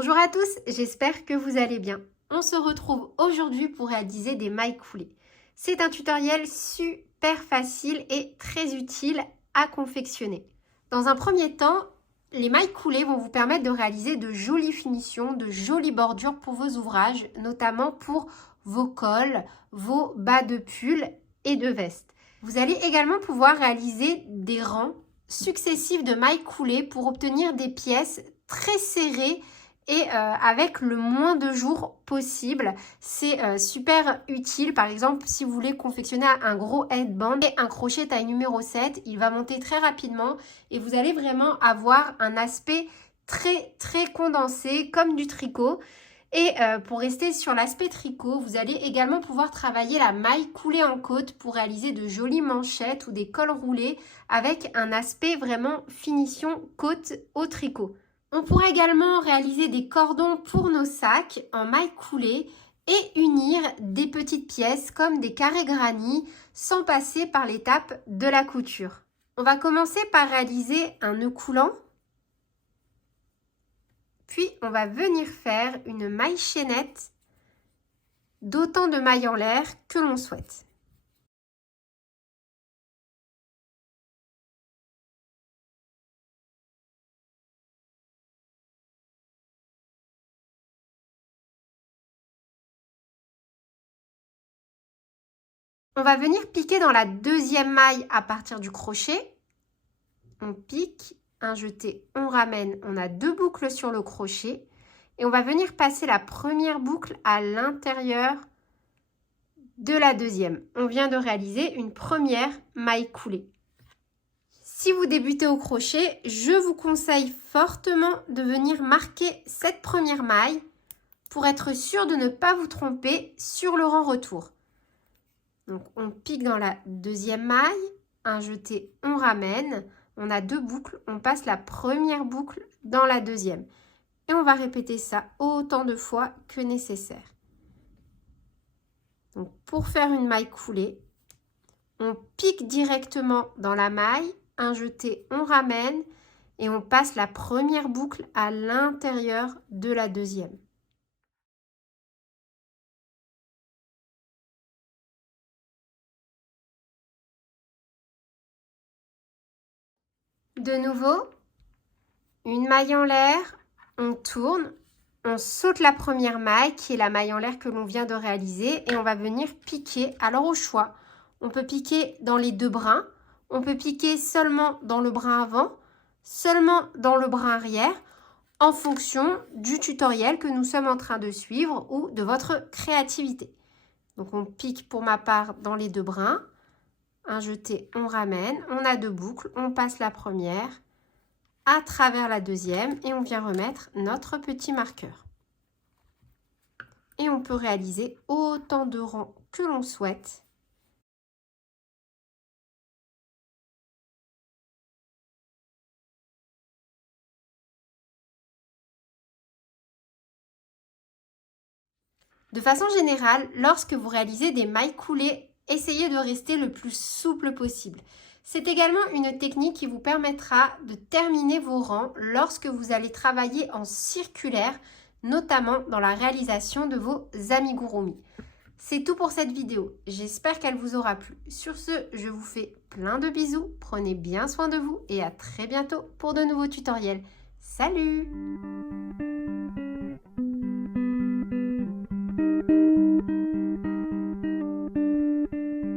Bonjour à tous, j'espère que vous allez bien. On se retrouve aujourd'hui pour réaliser des mailles coulées. C'est un tutoriel super facile et très utile à confectionner. Dans un premier temps, les mailles coulées vont vous permettre de réaliser de jolies finitions, de jolies bordures pour vos ouvrages, notamment pour vos cols, vos bas de pull et de veste. Vous allez également pouvoir réaliser des rangs successifs de mailles coulées pour obtenir des pièces très serrées et avec le moins de jours possible. C'est super utile. Par exemple, si vous voulez confectionner un gros headband et un crochet taille numéro 7, il va monter très rapidement et vous allez vraiment avoir un aspect très condensé comme du tricot. Et pour rester sur l'aspect tricot, vous allez également pouvoir travailler la maille coulée en côte pour réaliser de jolies manchettes ou des cols roulés avec un aspect vraiment finition côte au tricot. On pourrait également réaliser des cordons pour nos sacs en maille coulée et unir des petites pièces comme des carrés granit sans passer par l'étape de la couture. On va commencer par réaliser un nœud coulant. Puis, on va venir faire une maille chaînette d'autant de mailles en l'air que l'on souhaite. On va venir piquer dans la deuxième maille à partir du crochet. On pique, un jeté, on ramène. On a deux boucles sur le crochet. Et on va venir passer la première boucle à l'intérieur de la deuxième. On vient de réaliser une première maille coulée. Si vous débutez au crochet, je vous conseille fortement de venir marquer cette première maille pour être sûr de ne pas vous tromper sur le rang retour. Donc, on pique dans la deuxième maille, un jeté, on ramène. On a deux boucles, on passe la première boucle dans la deuxième. Et on va répéter ça autant de fois que nécessaire. Donc, pour faire une maille coulée, on pique directement dans la maille, un jeté, on ramène et on passe la première boucle à l'intérieur de la deuxième. De nouveau, une maille en l'air, on tourne, on saute la première maille qui est la maille en l'air que l'on vient de réaliser et on va venir piquer. Alors au choix, on peut piquer dans les deux brins, on peut piquer seulement dans le brin avant, seulement dans le brin arrière, en fonction du tutoriel que nous sommes en train de suivre ou de votre créativité. Donc on pique pour ma part dans les deux brins, un jeté, on ramène, on a deux boucles, on passe la première à travers la deuxième et on vient remettre notre petit marqueur. Et on peut réaliser autant de rangs que l'on souhaite. De façon générale, lorsque vous réalisez des mailles coulées, essayez de rester le plus souple possible. C'est également une technique qui vous permettra de terminer vos rangs lorsque vous allez travailler en circulaire, notamment dans la réalisation de vos amigurumi. C'est tout pour cette vidéo. J'espère qu'elle vous aura plu. Sur ce, je vous fais plein de bisous. Prenez bien soin de vous et à très bientôt pour de nouveaux tutoriels. Salut!